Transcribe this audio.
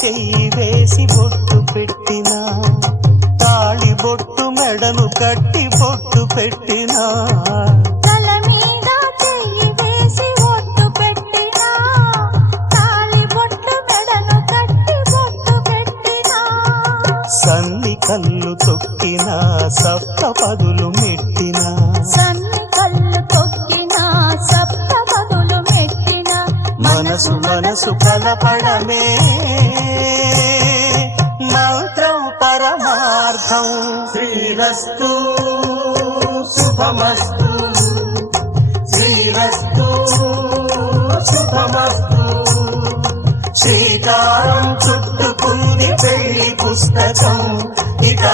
చెయ్యి వేసి బొట్టు పెట్టినా, తాళి బొట్టు మెడను కట్టి బొట్టు పెట్టినా, తల మీద చెయ్యి వేసి బొట్టు పెట్టినా, తాళి బొట్టు మెడను కట్టి బొట్టు పెట్టినా, సన్ని కళ్ళు తొక్కినా సప్త పదులు మెట్టినా, సన్ని కళ్ళు తొక్కినా సప్త పదులు మెట్టినా, మనసు మనసు కలపడమే మంత్రం పరమార్థం. శ్రీరస్తు శుభమస్తు, శ్రీరస్తు శుభమస్తు. శ్రీకారం చుట్టుకుంది పెళ్లి పుస్తకం, ఇక